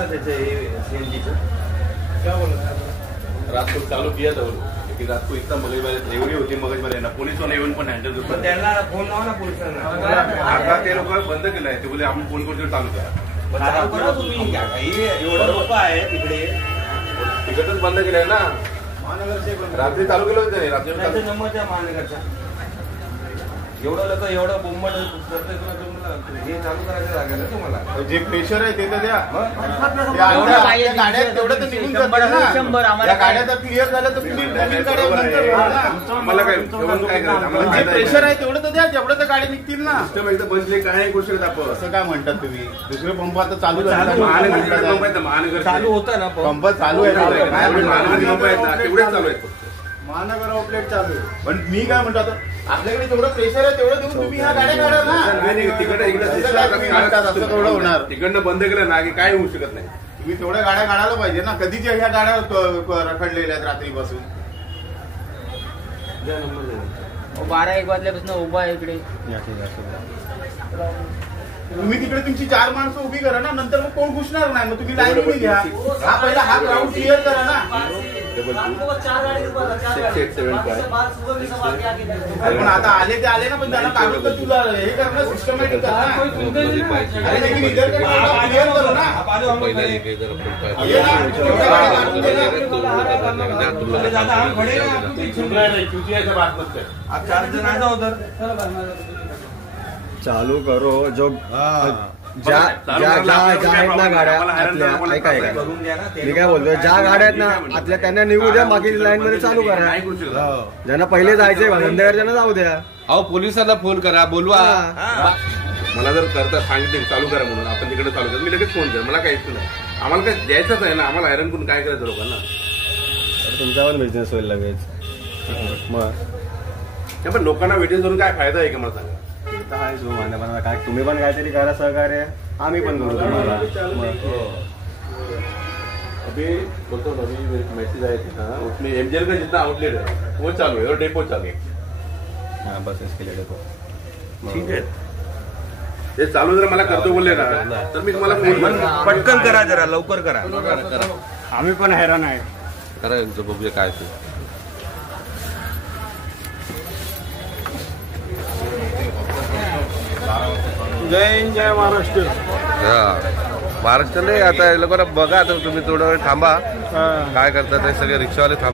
आलं त्याचं सीएनजीचं क्या बोला रात को चालू किया था लेकिन रात को इतना मगजमारी एवढी होती मगजमारी ना पोलिसवाला येऊन पण हँडल करतो त्यांना फोन लावा ना पोलिसांना आता ते लोक बंद केलंय ते बोले आपण फोन करून चालू करा चालू करा तुम्ही एवढं लोक आहे तिकडे तिकडच बंद केलंय ना महानगरचे रात्री चालू केलं होतं रात्री नंबर द्या महानगरचा एवढं लोक एवढं बोंबट करतोय तुम्हाला हे चालू करायचं लागेल ना तुम्हाला जे प्रेशर आहे ते तर द्या गाड्यात तेवढं तर निघून जातं ना. या गाड्या तर क्लिअर झालं तर नवीन गाड्या नंतर मला काय जेवण काय करायचं जे प्रेशर आहे तेवढं तर द्या जेवढं तर गाडी निघतील ना. सिस्टम एकदा बंदले काय करू शकत आपण असं काय म्हणतात तुम्ही दुसरे पंप आता चालू झाले महानगर चालू होता ना पंप चालू आहे महानगर पंप आहेत ना तेवढेच चालू आहेत महानगर आउटलेट चालू आहे. पण मी काय म्हणतो आता आपल्याकडे जेवढं प्रेशर आहे तेवढं देऊन तुम्ही ह्या गाड्या काढा ना. असं थोडं होणार तिकडनं बंद केलं ना की काय होऊ शकत नाही तुम्ही तेवढ्या गाड्या काढायला पाहिजे ना. कधीच्या ह्या गाड्या रखडलेल्या आहेत रात्रीपासून. 12-1 वाजल्यापासून उभा आहे इकडे. तुम्ही तिकडे तुमची 4 माणसं उभी करा ना. नंतर मग कोण घुसणार नाही. मग तुम्ही लाईन घ्या. हा पहिला हा ग्राउंड क्लिअर करा ना. पण आता आले ते आले ना. पण त्यांना काढून तर तुला हे करणं सिस्टमॅटिक करा. अरे लेकिन इधर क्लिअर करो ना. आप 4 जण आ जाओ उधर चालू करो जो ज्या आहेत ना गाड्या आतल्या ऐका मी काय बोलतोय ज्या गाड्या आहेत ना आतल्या त्यांना निघू द्या. बाकी लाईन मध्ये चालू करा. ज्यांना पहिले जायचंय संध्याकाळच्या जाऊ द्या. अहो पोलिसांना फोन करा बोलवा. मला जर करता सांगितलं चालू करा म्हणून आपण तिकडे चालू करा मी लगेच फोन करा. मला काही इश्यू नाही. आम्हाला काय द्यायचंच आहे ना. आम्हाला हैराण करून काय करायचं लोकांना. तुमचा पण बिझनेस होईल लगेच. मग पण लोकांना वेटेज करून काय फायदा आहे का मला सांगा. काय तुम्ही पण काहीतरी करा सहकार्य. आम्ही पण करू तुम्हाला. अभी बोलतो अभी मैसेज आए थे ना उसमें एमजीएल का जितना आउटलेट है वो चालू है और डेपो चालू है. हाँ बस इसके लिए डेपो ठीक आहे ते चालू जर मला करतो बोलले ना तर मी तुम्हाला पटकन करा जरा लवकर करा. आम्ही पण हैराण आहे. करा बघूया काय ते. जय महाराष्ट्र. महाराष्ट्र नाही आता लोकांना बघा आता तुम्ही थोडा वेळ थांबा काय करतात ते सगळे रिक्षावाले थांबा.